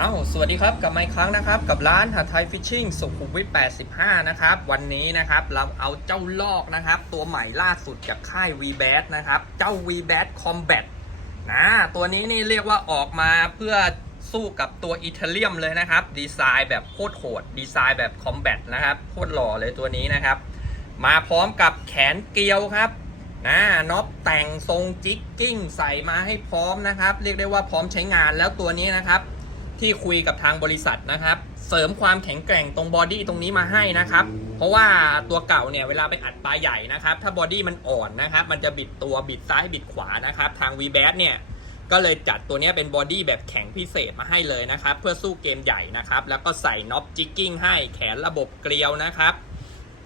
อ้าวสวัสดีครับกลับมาอีกครั้งนะครับ กับร้านหาไทยฟิชชิ่งสุขุมวิท85 นะครับ วันนี้นะครับเราเอาเจ้าลอกนะครับ ตัวใหม่ล่าสุดจากค่าย v b a t นะครับ เจ้า v b a t Combat นะตัวนี้นี่เรียกว่าออกมาเพื่อสู้กับตัวอิตาเลียมเลยนะครับ ดีไซน์แบบโคตรโหด ดีไซน์แบบคอมแบทนะครับโคตรหล่อเลยตัวนี้นะครับ มาพร้อมกับแขนเกลียวครับนะน็อปแต่งทรงจิกกิ้งใส่มาให้พร้อมนะครับ เรียกได้ว่าพร้อมใช้งานแล้วตัวนี้นะครับ ที่คุยกับทางบริษัทนะครับ เสริมความแข็งแกร่งตรงบอดี้ตรงนี้มาให้นะครับ เพราะว่าตัวเก่าเนี่ยเวลาไปอัดปลาใหญ่นะครับ ถ้าบอดี้มันอ่อนนะครับ มันจะบิดตัวบิดซ้ายบิดขวานะครับ ทาง v b a t เนี่ยก็เลยจัดตัวนี้เป็นบอดี้แบบแข็งพิเศษมาให้เลยนะครับ เพื่อสู้เกมใหญ่นะครับ แล้วก็ใส่น็อปจิกกิ้งให้แขนระบบเกลียวนะครับ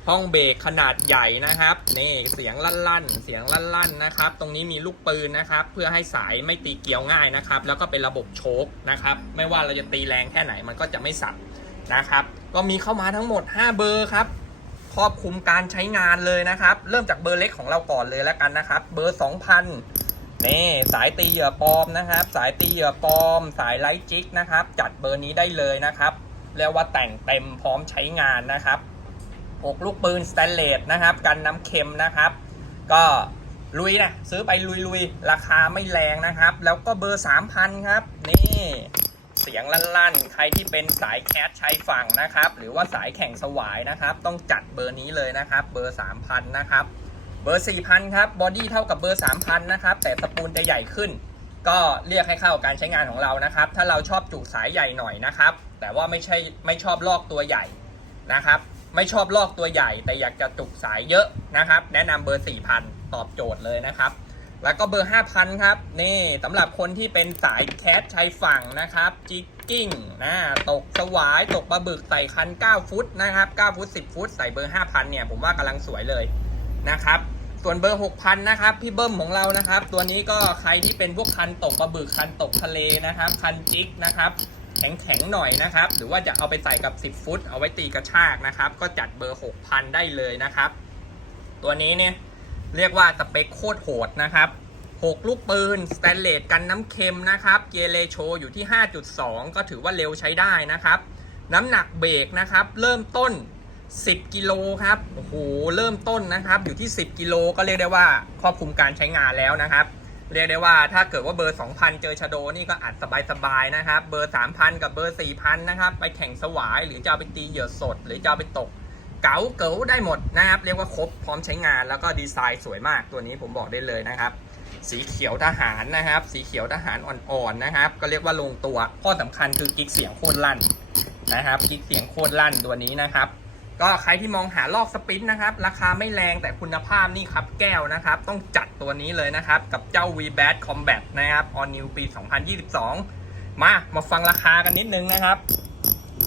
ห้องเบรกขนาดใหญ่นะครับนี่เสียงลั่นๆ เสียงลั่นๆนะครับ ตรงนี้มีลูกปืนนะครับ เพื่อให้สายไม่ตีเกลียวง่ายนะครับ แล้วก็เป็นระบบโชคนะครับ ไม่ว่าเราจะตีแรงแค่ไหนมันก็จะไม่สับนะครับ ก็มีเข้ามาทั้งหมด 5 เบอร์ครับครอบคลุมการใช้งานเลยนะครับ เริ่มจากเบอร์เล็กของเราก่อนเลยแล้วกันนะครับ เบอร์ 2000นี่สายตีเหยื่อปลอมนะครับ สายตีเหยื่อปลอม สายไลท์จิกนะครับ จัดเบอร์นี้ได้เลยนะครับเรียกว่าแต่งเต็มพร้อมใช้งานนะครับ อกลูกปืนสแตนเลสนะครับ กันน้ำเค็มนะครับ ก็ลุยนะ ซื้อไปลุยๆ ราคาไม่แรงนะครับ แล้วก็เบอร์ 3,000 ครับ นี่เสียงลั่นๆ ใครที่เป็นสายแคสใช้ฝั่งนะครับ หรือว่าสายแข่งสวายนะครับ ต้องจัดเบอร์นี้เลยนะครับ เบอร์ 3,000 นะครับ เบอร์ 4,000 ครับ บอดี้เท่ากับเบอร์ 3,000 นะครับ แต่สปูลจะใหญ่ขึ้น ก็เรียกให้เข้ากับการใช้งานของเรานะครับ ถ้าเราชอบจุสายใหญ่หน่อยนะครับ แต่ว่าไม่ใช่ไม่ชอบลอกตัวใหญ่นะครับ ไม่ชอบลอกตัวใหญ่ แต่อยากจะจุกสายเยอะนะครับ แนะนำเบอร์ 4,000 ตอบโจทย์เลยนะครับ แล้วก็เบอร์ 5,000 ครับ นี่สำหรับคนที่เป็นสายแคสชายฝั่งนะครับ จิกกิ้งนะตกสวาย ตกปลาบึกใส่คัน 9 ฟุตนะครับ 9 ฟุต 10 ฟุต ใส่เบอร์ 5,000 เนี่ย ผมว่ากำลังสวยเลยนะครับส่วนเบอร์ 6,000 นะครับ พี่เบิ้มของเรานะครับ ตัวนี้ก็ใครที่เป็นพวกคันตกปลาบึกคันตกทะเลนะครับ คันจิกนะครับ แข็งๆหน่อยนะครับ หรือว่าจะเอาไปใส่กับ 10 ฟุต เอาไว้ตีกระชากนะครับ ก็จัดเบอร์ 6,000 ได้เลยนะครับ ตัวนี้เนี่ยเรียกว่าสเปคโคตรโหดนะครับ 6 ลูกปืนสแตนเลสกันน้ำเค็มนะครับ เกียร์เลโชอยู่ที่ 5.2 ก็ถือว่าเร็วใช้ได้นะครับ น้ำหนักเบรกนะครับ เริ่มต้น 10 กิโลครับ โอ้โห เริ่มต้นนะครับ อยู่ที่ 10 กิโลก็เรียกได้ว่าครอบคลุมการใช้งานแล้วนะครับ เรียกได้ว่าถ้าเกิดว่าเบอร์ 2,000 เจอชาโดนี่ก็อัดสบายๆนะครับ เบอร์ 3,000 กับเบอร์ 4,000 นะครับ ไปแข่งสวายหรือจะเอาไปตีเหยื่อสด หรือจะเอาไปตก เก๋าเก๋าได้หมดนะครับ เรียกว่าครบพร้อมใช้งานแล้วก็ดีไซน์สวยมากตัวนี้ผมบอกได้เลยนะครับ สีเขียวทหารนะครับ สีเขียวทหารอ่อนๆนะครับ ก็เรียกว่าลงตัวข้อสำคัญคือกิ๊กเสียงโคตรลั่นนะครับกิ๊กเสียงโคตรลั่นตัวนี้นะครับ ก็ใครที่มองหาลอกสปินนะครับ ราคาไม่แรงแต่คุณภาพนี่ครับแก้วนะครับ ต้องจัดตัวนี้เลยนะครับ กับเจ้า v b a t Combat นะครับ All New ปี 2022 มามาฟังราคากันนิดนึงนะครับ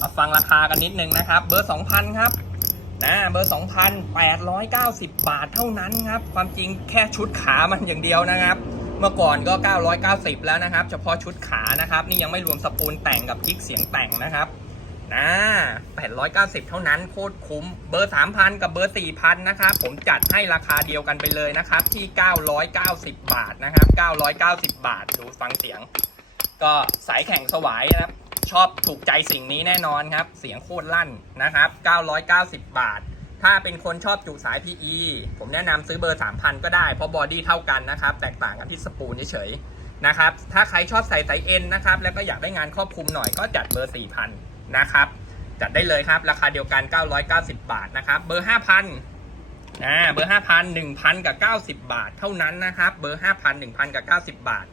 มาฟังราคากันนิดนึงนะครับ เบอร์ 2,000 ครับนะเบอร์ 2,890 บาทเท่านั้นครับ ความจริงแค่ชุดขามันอย่างเดียวนะครับ เมื่อก่อนก็ 990 แล้วนะครับ เฉพาะชุดขานะครับ นี่ยังไม่รวมสปูลแต่งกับกิ๊กเสียงแต่งนะครับ นะ890 เท่านั้นโคตรคุ้ม เบอร์ 3,000 กับเบอร์ 4,000 นะครับ ผมจัดให้ราคาเดียวกันไปเลยนะครับ ที่ 990 บาทนะครับ 990 บาท ดูฟังเสียง ก็สายแข่งสวายนะครับ ชอบถูกใจสิ่งนี้แน่นอนครับ เสียงโคตรลั่นนะครับ 990 บาท ถ้าเป็นคนชอบจุสาย PE ผมแนะนำซื้อเบอร์ 3,000 ก็ได้ เพราะบอดี้เท่ากันนะครับ แตกต่างกันที่สปูลเฉยๆนะครับ ถ้าใครชอบใส่สายเอ็นนะครับ แล้วก็อยากได้งานครอบคลุมหน่อยก็จัดเบอร์ 4,000 นะครับจัดได้เลยครับ ราคาเดียวกัน 990 บาทนะครับ เบอร์ 5,000อ่าเบอร์ 5,000 1,000 กับ 90 บาท เท่านั้นนะครับ เบอร์ 5,000 1,000 กับ 90 บาท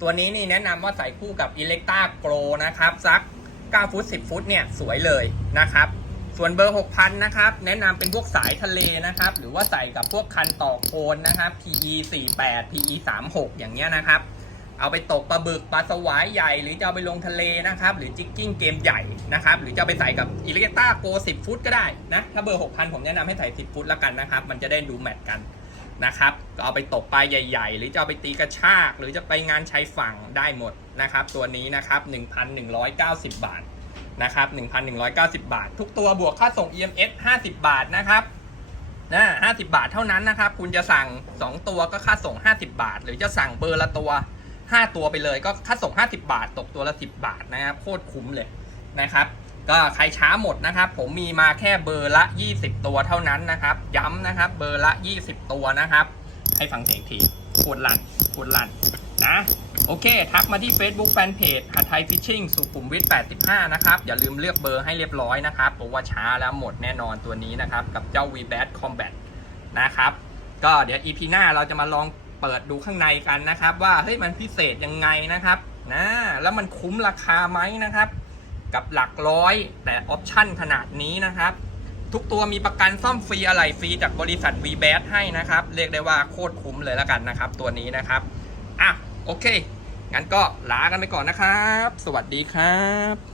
ตัวนี้นี่แนะนำว่าใส่คู่กับ Electa Grow นะครับสัก 9 ฟุต 10 ฟุตเนี่ยสวยเลยนะครับ ส่วนเบอร์ 6,000 นะครับ แนะนำเป็นพวกสายทะเลนะครับ หรือว่าใส่กับพวกคันต่อโคนนะครับ PE 48 PE 36อย่างเงี้ยนะครับ เอาไปตกปลาบึกปลาสวายใหญ่ หรือจะเอาไปลงทะเลนะครับ หรือจิกกิ้งเกมใหญ่นะครับ หรือจะเอาไปใส่กับอิเลกต้าโก10 ฟุตก็ได้นะ ถ้าเบอร์ 6,000 ผมแนะนำให้ใส่ 10 ฟุตแล้วกันนะครับ มันจะได้ดูแมทกันนะครับ ก็เอาไปตกปลาใหญ่ ๆ หรือจะเอาไปตีกระชาก หรือจะไปงานชายฝั่งได้หมดนะครับ ตัวนี้นะครับ 1,190 บาทนะครับ 1,190 บาท ทุกตัวบวกค่าส่ง EMS 50 บาทนะครับนะ50 บาทเท่านั้นนะครับ คุณจะสั่ง 2 ตัวก็ค่าส่ง 50 บาท หรือจะสั่งเบอร์ละตัว 5 ตัวไปเลย ก็ค่าส่ง 50 บาท ตกตัวละ 10 บาทนะครับโคตรคุ้มเลยนะครับก็ใครช้าหมดนะครับ ผมมีมาแค่เบอร์ละ 20 ตัวเท่านั้นนะครับ ย้ำนะครับ เบอร์ละ 20 ตัวนะครับ ให้ฟังเสียงทีปวดลันปวดลันนะโอเค ทักมาที่ Facebook Fanpage หาไทยฟิชชิ่งสุขุมวิท85 นะครับ อย่าลืมเลือกเบอร์ให้เรียบร้อยนะครับเพราะว่าช้าแล้วหมดแน่นอนตัวนี้นะครับ กับเจ้า v b a t Combat นะครับ ก็เดี๋ยว EP หน้าเราจะมาลอง เปิดดูข้างในกันนะครับ ว่าเฮ้ยมันพิเศษยังไงนะครับนะแล้วมันคุ้มราคาไหมนะครับ กับหลักร้อยแต่ออปชั่นขนาดนี้นะครับ ทุกตัวมีประกันซ่อมฟรีอะไหล่ฟรีจากบริษัท v b a t ให้นะครับ เรียกได้ว่าโคตรคุ้มเลยแล้วกันนะครับ ตัวนี้นะครับอะโอเคงั้นก็ลากันไปก่อนนะครับ สวัสดีครับ